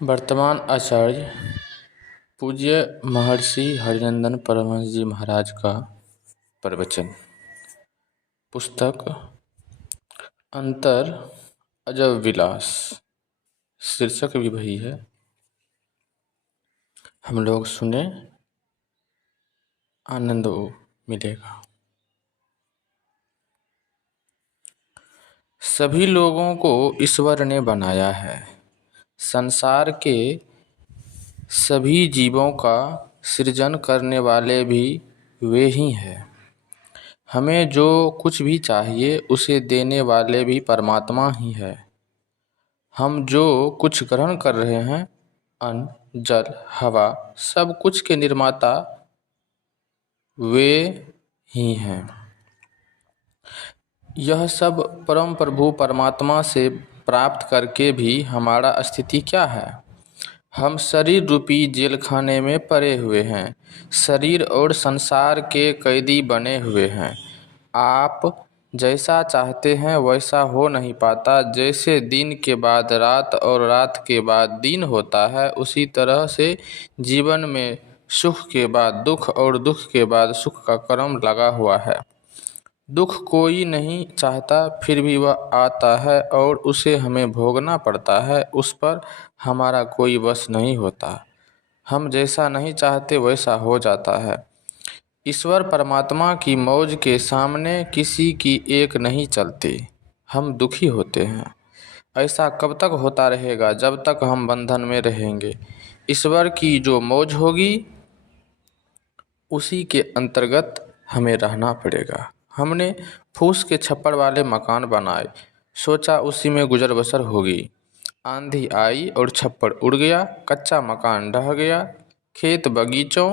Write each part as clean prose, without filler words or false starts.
वर्तमान आचार्य पूज्य महर्षि हरिनंदन परमहंस जी महाराज का प्रवचन। पुस्तक अंतर अजब विलास, शीर्षक भी वही है। हम लोग सुने, आनंद मिलेगा। सभी लोगों को ईश्वर ने बनाया है। संसार के सभी जीवों का सृजन करने वाले भी वे ही हैं। हमें जो कुछ भी चाहिए उसे देने वाले भी परमात्मा ही है। हम जो कुछ ग्रहण कर रहे हैं, अन्न, जल, हवा, सब कुछ के निर्माता वे ही हैं। यह सब परम प्रभु परमात्मा से प्राप्त करके भी हमारा स्थिति क्या है? हम शरीर रूपी जेल खाने में पड़े हुए हैं। शरीर और संसार के कैदी बने हुए हैं। आप जैसा चाहते हैं वैसा हो नहीं पाता। जैसे दिन के बाद रात और रात के बाद दिन होता है, उसी तरह से जीवन में सुख के बाद दुख और दुख के बाद सुख का क्रम लगा हुआ है। दुख कोई नहीं चाहता, फिर भी वह आता है और उसे हमें भोगना पड़ता है। उस पर हमारा कोई वश नहीं होता। हम जैसा नहीं चाहते वैसा हो जाता है। ईश्वर परमात्मा की मौज के सामने किसी की एक नहीं चलती। हम दुखी होते हैं। ऐसा कब तक होता रहेगा? जब तक हम बंधन में रहेंगे। ईश्वर की जो मौज होगी उसी के अंतर्गत हमें रहना पड़ेगा। हमने फूस के छप्पर वाले मकान बनाए, सोचा उसी में गुजर बसर होगी। आंधी आई और छप्पर उड़ गया, कच्चा मकान ढह गया। खेत बगीचों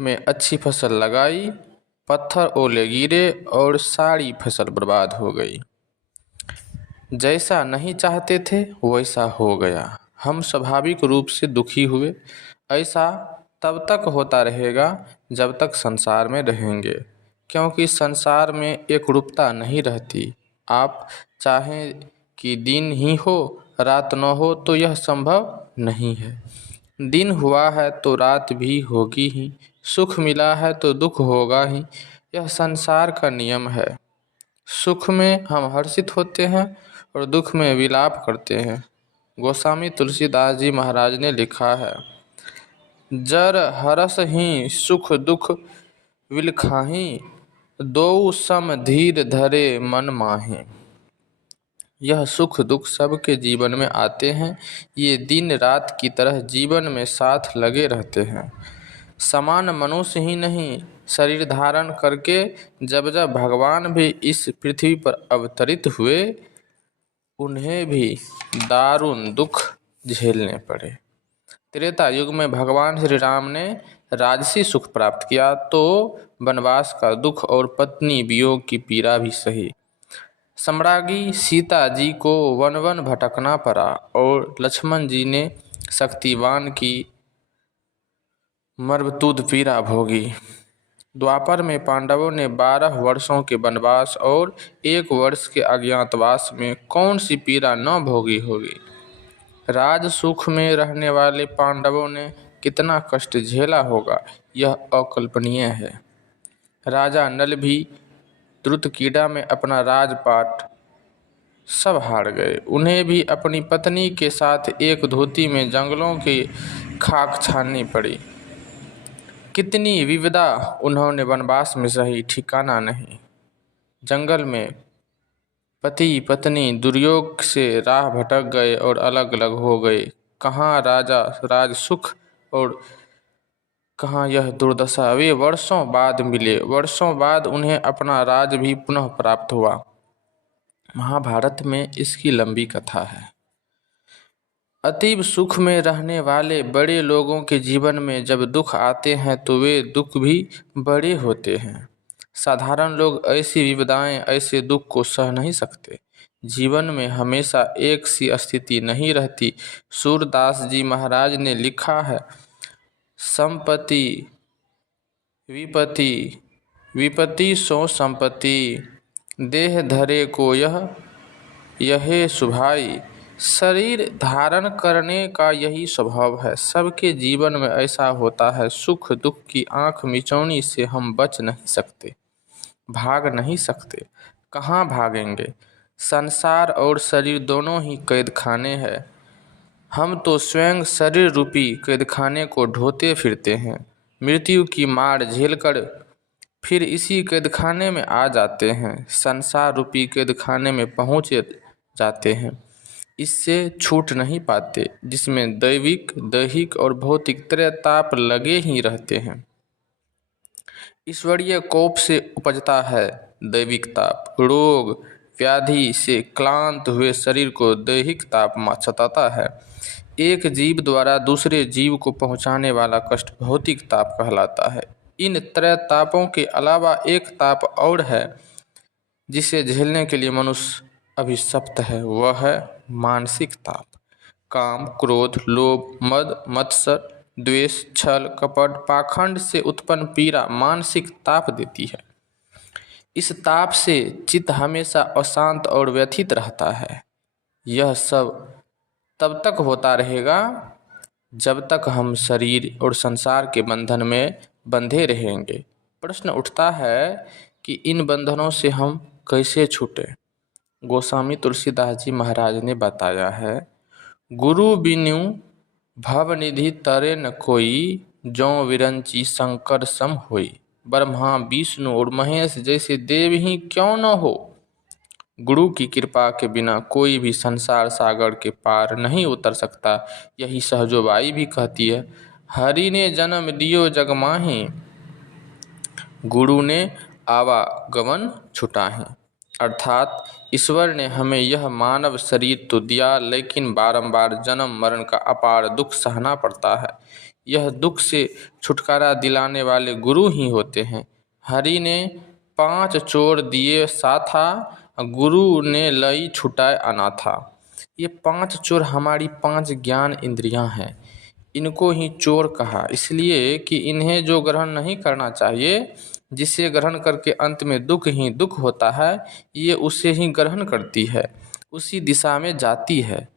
में अच्छी फसल लगाई, पत्थर ओले गिरे और सारी फसल बर्बाद हो गई। जैसा नहीं चाहते थे वैसा हो गया। हम स्वाभाविक रूप से दुखी हुए। ऐसा तब तक होता रहेगा जब तक संसार में रहेंगे, क्योंकि संसार में एकरूपता नहीं रहती। आप चाहें कि दिन ही हो रात न हो तो यह संभव नहीं है। दिन हुआ है तो रात भी होगी ही, सुख मिला है तो दुख होगा ही। यह संसार का नियम है। सुख में हम हर्षित होते हैं और दुख में विलाप करते हैं। गोस्वामी तुलसीदास जी महाराज ने लिखा है, जर हरस ही सुख दुख विलखाही, दो सम धीर धरे मन माही। यह सुख दुख सबके जीवन में आते हैं। ये दिन रात की तरह जीवन में साथ लगे रहते हैं। समान मनुष्य ही नहीं, शरीर धारण करके जब जब भगवान भी इस पृथ्वी पर अवतरित हुए, उन्हें भी दारुण दुख झेलने पड़े। त्रेता युग में भगवान श्री राम ने राजसी सुख प्राप्त किया तो वनवास का दुख और पत्नी वियोग की पीड़ा भी सही। सम्राज्ञी सीता जी को वन वन भटकना पड़ा और लक्ष्मण जी ने शक्तिवान की मर्मतुद पीड़ा भोगी। द्वापर में पांडवों ने 12 वर्षों के वनवास और 1 वर्ष के अज्ञातवास में कौन सी पीड़ा न भोगी होगी। राज सुख में रहने वाले पांडवों ने कितना कष्ट झेला होगा, यह अकल्पनीय है। राजा नल भी द्रुतकीड़ा में अपना राजपाट सब हार गए। उन्हें भी अपनी पत्नी के साथ एक धोती में जंगलों की खाक छाननी पड़ी। कितनी विविधा उन्होंने वनवास में सही, ठिकाना नहीं। जंगल में पति पत्नी दुर्योग से राह भटक गए और अलग अलग हो गए। कहाँ राजा राज सुख और कहाँ यह दुर्दशा। वे वर्षों बाद मिले। वर्षों बाद उन्हें अपना राज भी पुनः प्राप्त हुआ। महाभारत में इसकी लंबी कथा है। अतीब सुख में रहने वाले बड़े लोगों के जीवन में जब दुख आते हैं तो वे दुख भी बड़े होते हैं। साधारण लोग ऐसी विपदाएं, ऐसे दुख को सह नहीं सकते। जीवन में हमेशा एक सी स्थिति नहीं रहती। सूरदास जी महाराज ने लिखा है, संपत्ति विपत्ति विपत्ति सो संपत्ति, देह धरे को यह यहे सुभाई। शरीर धारण करने का यही स्वभाव है। सबके जीवन में ऐसा होता है। सुख दुख की आंख मिचौनी से हम बच नहीं सकते, भाग नहीं सकते। कहाँ भागेंगे? संसार और शरीर दोनों ही कैद खाने हैं। हम तो स्वयं शरीर रूपी कैद खाने को ढोते फिरते हैं। मृत्यु की मार झेलकर फिर इसी कैद खाने में आ जाते हैं। संसार रूपी कैद खाने में पहुँच जाते हैं, इससे छूट नहीं पाते, जिसमें दैविक, दैहिक और भौतिक त्रय ताप लगे ही रहते हैं। ईश्वरीय कोप से उपजता है दैविक ताप। रोग व्याधि से क्लांत हुए शरीर को दैहिक ताप सताता है। एक जीव द्वारा दूसरे जीव को पहुंचाने वाला कष्ट भौतिक ताप कहलाता है। इन त्रय तापों के अलावा एक ताप और है जिसे झेलने के लिए मनुष्य अभिशप्त है, वह है मानसिक ताप। काम, क्रोध, लोभ, मद, मत्सर, द्वेष, छल, कपट, पाखंड से उत्पन्न पीड़ा मानसिक ताप देती है। इस ताप से चित्त हमेशा अशांत और व्यथित रहता है। यह सब तब तक होता रहेगा जब तक हम शरीर और संसार के बंधन में बंधे रहेंगे। प्रश्न उठता है कि इन बंधनों से हम कैसे छूटें? गोस्वामी तुलसीदास जी महाराज ने बताया है, गुरु बिनु भवनिधि तरे न कोई, जौं विरंची शंकर सम होई। ब्रह्मा, विष्णु और महेश जैसे देव ही क्यों न हो, गुरु की कृपा के बिना कोई भी संसार सागर के पार नहीं उतर सकता। यही सहजोबाई भी कहती है, हरि ने जन्म दियो जग माही, गुरु ने आवागमन छुटाही। अर्थात ईश्वर ने हमें यह मानव शरीर तो दिया, लेकिन बारंबार जन्म मरण का अपार दुख सहना पड़ता है। यह दुख से छुटकारा दिलाने वाले गुरु ही होते हैं। हरि ने 5 चोर दिए साथा, गुरु ने लई छुटाए अनाथा। ये 5 चोर हमारी 5 ज्ञान इंद्रियां हैं। इनको ही चोर कहा इसलिए कि इन्हें जो ग्रहण नहीं करना चाहिए, जिसे ग्रहण करके अंत में दुख ही दुख होता है, ये उसे ही ग्रहण करती है, उसी दिशा में जाती है।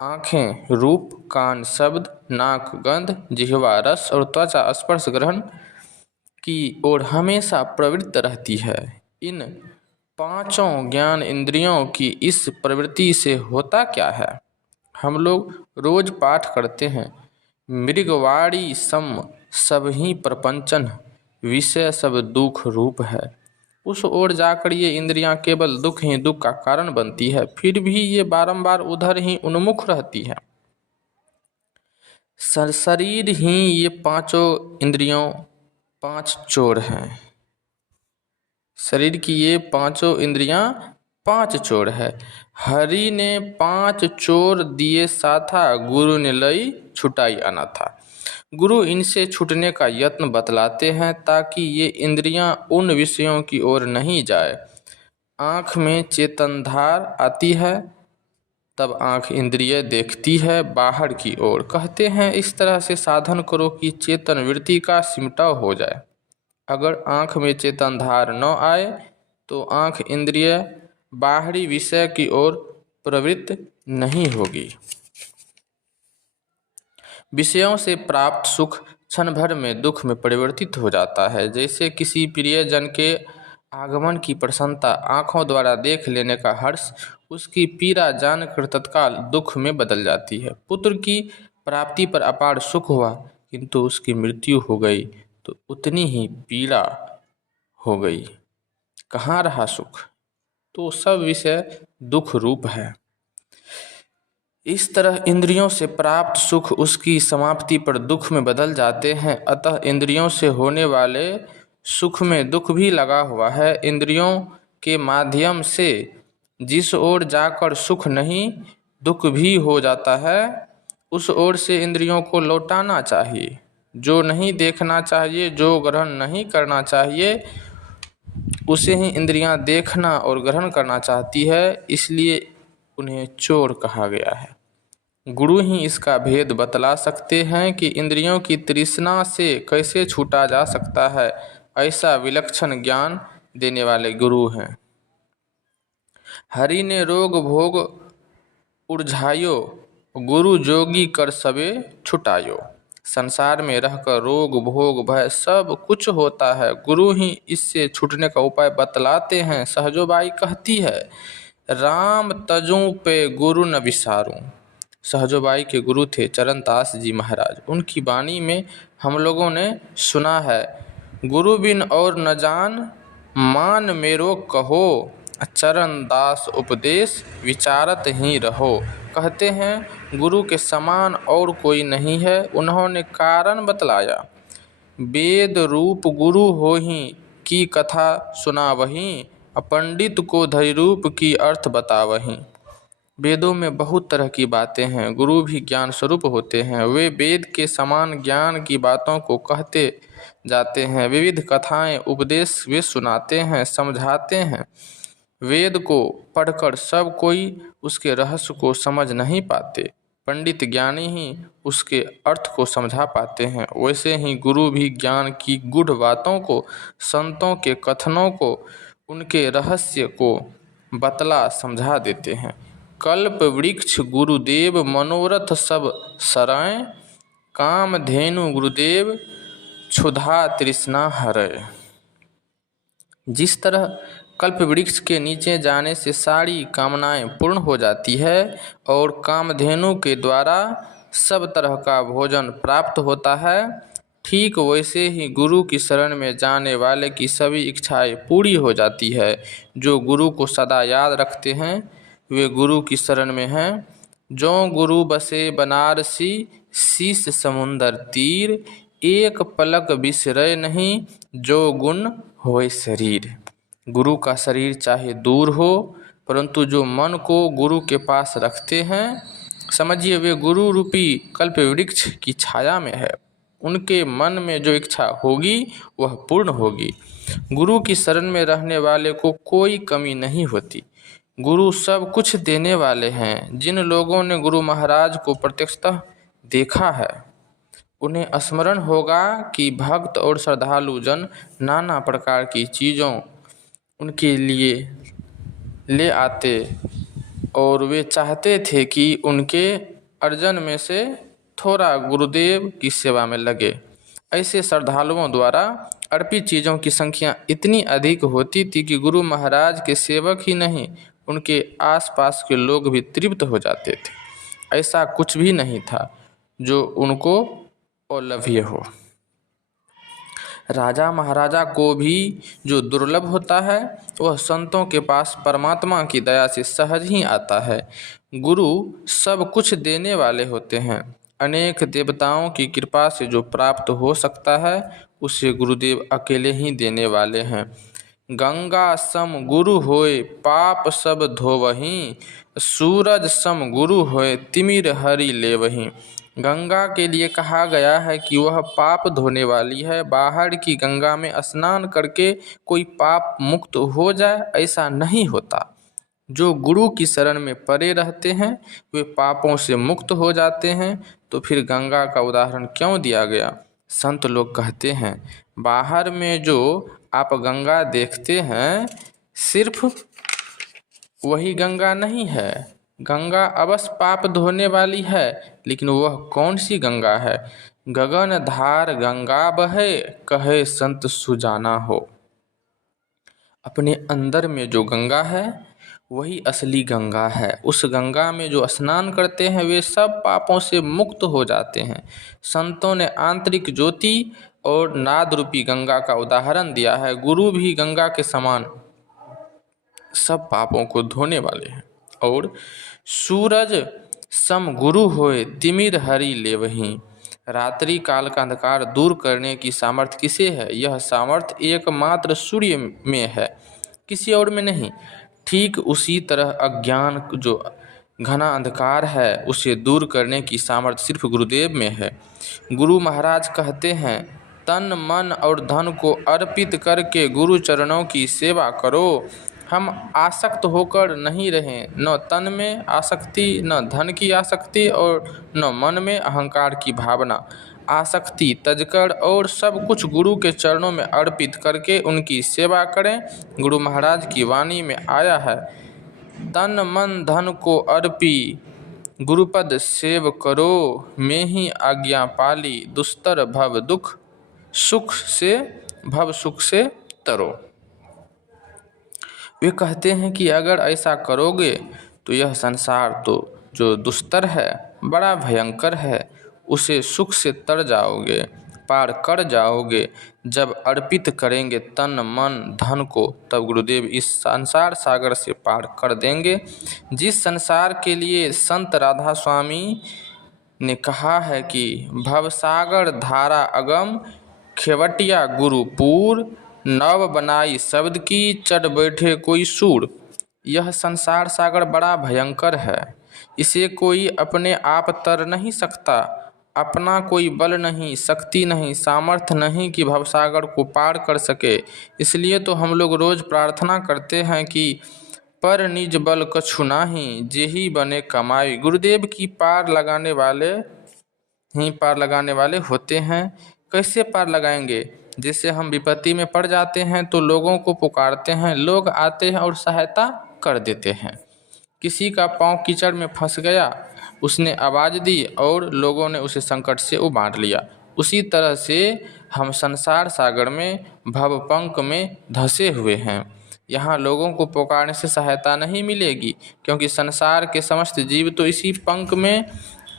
आँखें रूप, कान शब्द, नाक गंध, जिह्वा रस और त्वचा स्पर्श ग्रहण की ओर हमेशा प्रवृत्त रहती है। इन 5 ज्ञान इंद्रियों की इस प्रवृत्ति से होता क्या है? हम लोग रोज पाठ करते हैं, मृगवाड़ी सम सब ही प्रपंचन, विषय सब दुख रूप है। उस ओर जाकर ये इंद्रियां केवल दुख ही दुख का कारण बनती है, फिर भी ये बारंबार उधर ही उन्मुख रहती है। शरीर ही ये 5 इंद्रियों 5 चोर हैं। शरीर की ये 5 इंद्रियां 5 चोर है। हरि ने 5 चोर दिए साथा, गुरु ने लई छुटाई अनाथा। गुरु इनसे छूटने का यत्न बतलाते हैं ताकि ये इंद्रियां उन विषयों की ओर नहीं जाए। आँख में चेतनधार आती है, तब आँख इंद्रिय देखती है बाहर की ओर। कहते हैं इस तरह से साधन करो कि चेतन वृत्ति का सिमटाव हो जाए। अगर आँख में चेतनधार न आए तो आँख इंद्रिय बाहरी विषय की ओर प्रवृत्त नहीं होगी। विषयों से प्राप्त सुख क्षण भर में दुख में परिवर्तित हो जाता है। जैसे किसी प्रियजन के आगमन की प्रसन्नता, आँखों द्वारा देख लेने का हर्ष उसकी पीड़ा जानकर तत्काल दुख में बदल जाती है। पुत्र की प्राप्ति पर अपार सुख हुआ, किंतु उसकी मृत्यु हो गई तो उतनी ही पीड़ा हो गई। कहाँ रहा सुख? तो सब विषय दुख रूप है। इस तरह इंद्रियों से प्राप्त सुख उसकी समाप्ति पर दुख में बदल जाते हैं। अतः इंद्रियों से होने वाले सुख में दुख भी लगा हुआ है। इंद्रियों के माध्यम से जिस ओर जाकर सुख नहीं दुख भी हो जाता है, उस ओर से इंद्रियों को लौटाना चाहिए। जो नहीं देखना चाहिए, जो ग्रहण नहीं करना चाहिए, उसे ही इंद्रियां देखना और ग्रहण करना चाहती है, इसलिए उन्हें चोर कहा गया है। गुरु ही इसका भेद बतला सकते हैं कि इंद्रियों की तृष्णा से कैसे छूटा जा सकता है। ऐसा विलक्षण ज्ञान देने वाले गुरु हैं। हरि ने रोग भोग उलझायो, गुरु जोगी कर सबे छुटायो। संसार में रहकर रोग भोग भय सब कुछ होता है, गुरु ही इससे छूटने का उपाय बतलाते हैं। सहजोबाई कहती है, राम तजूं पे गुरु न विसारूं। सहजोबाई के गुरु थे चरणदास जी महाराज। उनकी वाणी में हम लोगों ने सुना है, गुरु बिन और न जान, मान मेरो कहो, चरणदास उपदेश विचारत ही रहो। कहते हैं गुरु के समान और कोई नहीं है। उन्होंने कारण बतलाया, वेद रूप गुरु होहि की कथा सुनावहीं, पंडित को धरि रूप की अर्थ बतावहीं। वेदों में बहुत तरह की बातें हैं, गुरु भी ज्ञान स्वरूप होते हैं। वे वेद के समान ज्ञान की बातों को कहते जाते हैं। विविध कथाएं उपदेश वे सुनाते हैं, समझाते हैं। वेद को पढ़कर सब कोई उसके रहस्य को समझ नहीं पाते, पंडित ज्ञानी ही उसके अर्थ को समझा पाते हैं। वैसे ही गुरु भी ज्ञान की गूढ़ बातों को, संतों के कथनों को, उनके रहस्य को बतला समझा देते हैं। कल्प वृक्ष गुरुदेव मनोरथ सब सराय, काम धेनु गुरुदेव क्षुधा तृष्णा हरय। जिस तरह कल्प वृक्ष के नीचे जाने से सारी कामनाएं पूर्ण हो जाती है और कामधेनु के द्वारा सब तरह का भोजन प्राप्त होता है, ठीक वैसे ही गुरु की शरण में जाने वाले की सभी इच्छाएं पूरी हो जाती है। जो गुरु को सदा याद रखते हैं वे गुरु की शरण में हैं। जो गुरु बसे बनारसी, शीश समुंदर तीर, एक पलक बिसरे नहीं, जो गुण होए शरीर। गुरु का शरीर चाहे दूर हो, परंतु जो मन को गुरु के पास रखते हैं, समझिए वे गुरु रूपी कल्प वृक्ष की छाया में है। उनके मन में जो इच्छा होगी वह पूर्ण होगी। गुरु की शरण में रहने वाले को कोई कमी नहीं होती। गुरु सब कुछ देने वाले हैं। जिन लोगों ने गुरु महाराज को प्रत्यक्षतः देखा है, उन्हें स्मरण होगा कि भक्त और श्रद्धालु जन नाना प्रकार की चीज़ों उनके लिए ले आते और वे चाहते थे कि उनके अर्जन में से थोड़ा गुरुदेव की सेवा में लगे। ऐसे श्रद्धालुओं द्वारा अर्पित चीज़ों की संख्या इतनी अधिक होती थी कि गुरु महाराज के सेवक ही नहीं, उनके आसपास के लोग भी तृप्त हो जाते थे। ऐसा कुछ भी नहीं था जो उनको अलभ्य हो। राजा महाराजा को भी जो दुर्लभ होता है वह संतों के पास परमात्मा की दया से सहज ही आता है। गुरु सब कुछ देने वाले होते हैं। अनेक देवताओं की कृपा से जो प्राप्त हो सकता है उसे गुरुदेव अकेले ही देने वाले हैं। गंगा सम गुरु होए पाप सब धोवहीं, सूरज सम गुरु होए तिमिर हरि लेवहीं। गंगा के लिए कहा गया है कि वह पाप धोने वाली है। बाहर की गंगा में स्नान करके कोई पाप मुक्त हो जाए, ऐसा नहीं होता। जो गुरु की शरण में पड़े रहते हैं वे पापों से मुक्त हो जाते हैं। तो फिर गंगा का उदाहरण क्यों दिया गया? संत लोग कहते हैं, बाहर में जो आप गंगा देखते हैं सिर्फ वही गंगा नहीं है। गंगा अवश्य पाप धोने वाली है, लेकिन वह कौन सी गंगा है? गगन धार गंगा बहे, कहे संत सुजाना हो। अपने अंदर में जो गंगा है वही असली गंगा है। उस गंगा में जो स्नान करते हैं वे सब पापों से मुक्त हो जाते हैं। संतों ने आंतरिक ज्योति और नाद रूपी गंगा का उदाहरण दिया है। गुरु भी गंगा के समान सब पापों को धोने वाले हैं। और सूरज सम गुरु होए तिमिर हरि लेवहीं। रात्रि काल का अंधकार दूर करने की सामर्थ्य किसे है? यह सामर्थ्य एकमात्र सूर्य में है, किसी और में नहीं। ठीक उसी तरह अज्ञान जो घना अंधकार है उसे दूर करने की सामर्थ्य सिर्फ गुरुदेव में है। गुरु महाराज कहते हैं, तन मन और धन को अर्पित करके गुरु चरणों की सेवा करो। हम आसक्त होकर नहीं रहें, न तन में आसक्ति, न धन की आसक्ति और न मन में अहंकार की भावना। आसक्ति तजकर और सब कुछ गुरु के चरणों में अर्पित करके उनकी सेवा करें। गुरु महाराज की वाणी में आया है, तन मन धन को अर्पी गुरुपद सेव करो में ही आज्ञा पाली, दुस्तर भव दुख सुख से भव सुख से तरो। वे कहते हैं कि अगर ऐसा करोगे तो यह संसार तो जो दुस्तर है, बड़ा भयंकर है, उसे सुख से तर जाओगे, पार कर जाओगे। जब अर्पित करेंगे तन मन धन को, तब गुरुदेव इस संसार सागर से पार कर देंगे। जिस संसार के लिए संत राधा स्वामी ने कहा है कि भवसागर धारा अगम, खेवटिया गुरुपुर, नव बनाई शब्द की, चढ़ बैठे कोई सूर। यह संसार सागर बड़ा भयंकर है, इसे कोई अपने आप तर नहीं सकता। अपना कोई बल नहीं, शक्ति नहीं, सामर्थ्य नहीं कि भवसागर को पार कर सके। इसलिए तो हम लोग रोज प्रार्थना करते हैं कि पर निज बल कछु नाही, जेहि बने कमाई। गुरुदेव की पार लगाने वाले ही पार लगाने वाले होते हैं। कैसे पार लगाएंगे? जैसे हम विपत्ति में पड़ जाते हैं तो लोगों को पुकारते हैं, लोग आते हैं और सहायता कर देते हैं। किसी का पाँव कीचड़ में फंस गया, उसने आवाज़ दी और लोगों ने उसे संकट से उबार लिया। उसी तरह से हम संसार सागर में भवपंक में धंसे हुए हैं। यहाँ लोगों को पुकारने से सहायता नहीं मिलेगी, क्योंकि संसार के समस्त जीव तो इसी पंख में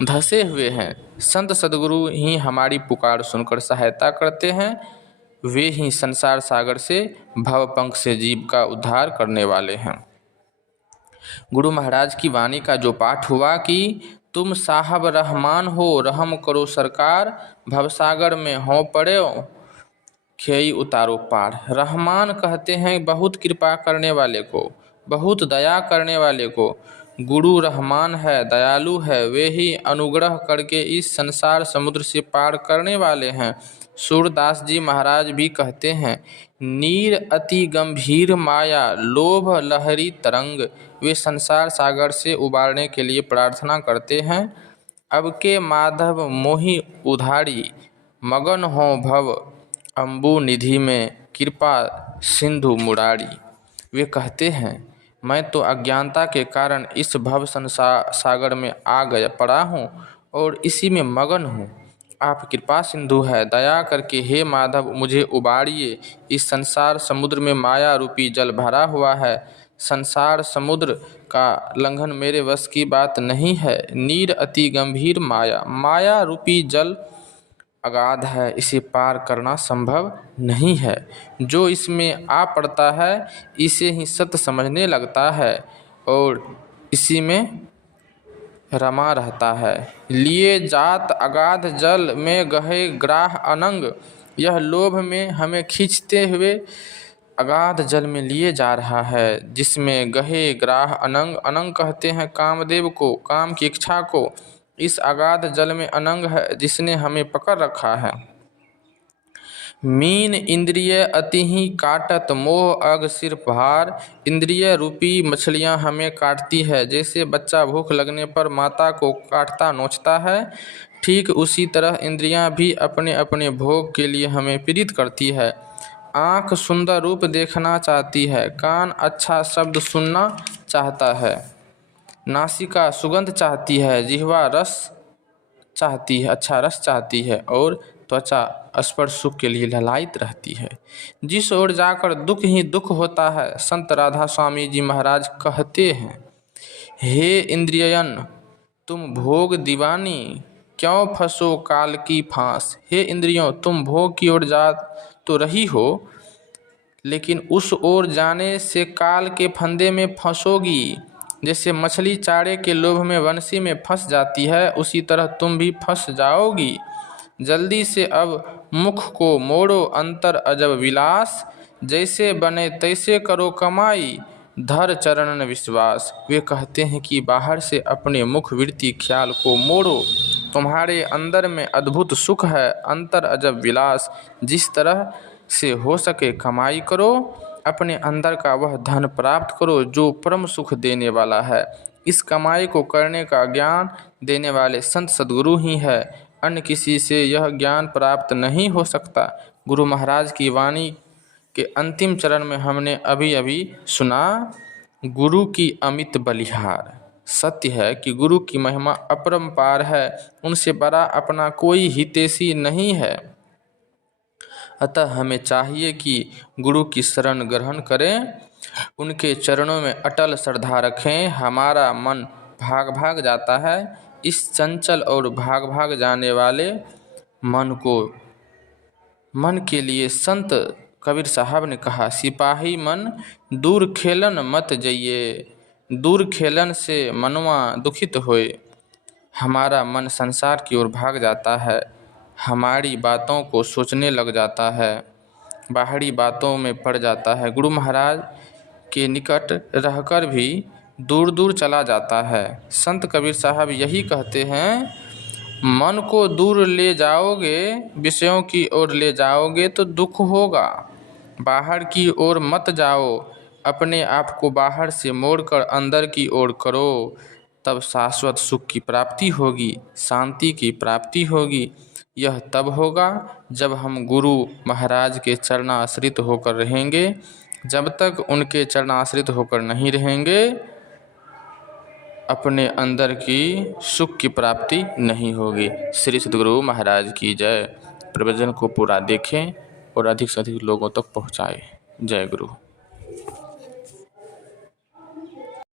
धंसे हुए हैं। संत सद्गुरु ही हमारी पुकार सुनकर सहायता करते हैं। वे ही संसार सागर से भवपंख से जीव का उद्धार करने वाले हैं। गुरु महाराज की वाणी का जो पाठ हुआ कि तुम साहब रहमान हो, रहम करो सरकार, भवसागर में हो पड़े खेई उतारो पार। रहमान कहते हैं बहुत कृपा करने वाले को, बहुत दया करने वाले को। गुरु रहमान है, दयालु है, वे ही अनुग्रह करके इस संसार समुद्र से पार करने वाले हैं। सूरदास जी महाराज भी कहते हैं, नीर अति गंभीर माया, लोभ लहरी तरंग। वे संसार सागर से उबारने के लिए प्रार्थना करते हैं। अब के माधव मोहि उधारी, मगन हो भव अम्बु निधि में, कृपा सिंधु मुरारी। वे कहते हैं, मैं तो अज्ञानता के कारण इस भव संसार सागर में आ गया पड़ा हूँ और इसी में मगन हूँ। आप कृपा सिंधु है, दया करके हे माधव मुझे उबारिए। इस संसार समुद्र में माया रूपी जल भरा हुआ है। संसार समुद्र का लंघन मेरे वश की बात नहीं है। नीर अति गंभीर माया, माया रूपी जल अगाध है, इसे पार करना संभव नहीं है। जो इसमें आ पड़ता है इसे ही सत्य समझने लगता है और इसी में रमा रहता है। लिए जात अगाध जल में गहे ग्राह अनंग, यह लोभ में हमें खींचते हुए अगाध जल में लिए जा रहा है, जिसमें गहे ग्राह अनंग। अनंग कहते हैं कामदेव को, काम की इच्छा को। इस अगाध जल में अनंग है जिसने हमें पकड़ रखा है। मीन इंद्रिय अति ही काटत, मोह अग सिर भार। इंद्रिय रूपी मछलियां हमें काटती है। जैसे बच्चा भूख लगने पर माता को काटता नोचता है, ठीक उसी तरह इंद्रियां भी अपने अपने भोग के लिए हमें पीड़ित करती है। आँख सुंदर रूप देखना चाहती है, कान अच्छा शब्द सुनना चाहता है, नासिका सुगंध चाहती है, जिह्वा रस चाहती है, अच्छा रस चाहती है, और त्वचा स्पर्श सुख के लिए ललायित रहती है। जिस ओर जाकर दुख ही दुख होता है। संत राधा स्वामी जी महाराज कहते हैं, हे इंद्रियन तुम भोग दीवानी, क्यों फंसो काल की फांस। हे इंद्रियों, तुम भोग की ओर जा तो रही हो, लेकिन उस ओर जाने से काल के फंदे में फंसोगी। जैसे मछली चारे के लोभ में बंसी में फंस जाती है, उसी तरह तुम भी फंस जाओगी। जल्दी से अब मुख को मोड़ो, अंतर अजब विलास, जैसे बने तैसे करो कमाई, धर चरणन विश्वास। वे कहते हैं कि बाहर से अपने मुख वृत्ति ख्याल को मोड़ो, तुम्हारे अंदर में अद्भुत सुख है, अंतर अजब विलास। जिस तरह से हो सके कमाई करो, अपने अंदर का वह धन प्राप्त करो जो परम सुख देने वाला है। इस कमाई को करने का ज्ञान देने वाले संत सद्गुरु ही है, अन्य किसी से यह ज्ञान प्राप्त नहीं हो सकता। गुरु महाराज की वाणी के अंतिम चरण में हमने अभी अभी सुना, गुरु की अमित बलिहार, सत्य है कि गुरु की महिमा अपरंपार है, उनसे बड़ा अपना कोई हितैषी नहीं है। अतः हमें चाहिए कि गुरु की शरण ग्रहण करें, उनके चरणों में अटल श्रद्धा रखें। हमारा मन भाग भाग जाता है, इस चंचल और भाग भाग जाने वाले मन के लिए संत कबीर साहब ने कहा, सिपाही मन दूर खेलन मत जइये, दूर खेलन से मनवा दुखित होए। हमारा मन संसार की ओर भाग जाता है, हमारी बातों को सोचने लग जाता है, बाहरी बातों में पड़ जाता है, गुरु महाराज के निकट रहकर भी दूर दूर चला जाता है। संत कबीर साहब यही कहते हैं, मन को दूर ले जाओगे, विषयों की ओर ले जाओगे तो दुख होगा। बाहर की ओर मत जाओ, अपने आप को बाहर से मोड़कर अंदर की ओर करो, तब शाश्वत सुख की प्राप्ति होगी, शांति की प्राप्ति होगी। यह तब होगा जब हम गुरु महाराज के चरणाश्रित होकर रहेंगे। जब तक उनके चरणाश्रित होकर नहीं रहेंगे, अपने अंदर की सुख की प्राप्ति नहीं होगी। श्री सद्गुरु महाराज की जय। प्रवचन को पूरा देखें और अधिक से अधिक लोगों तक पहुँचाएं। जय गुरु।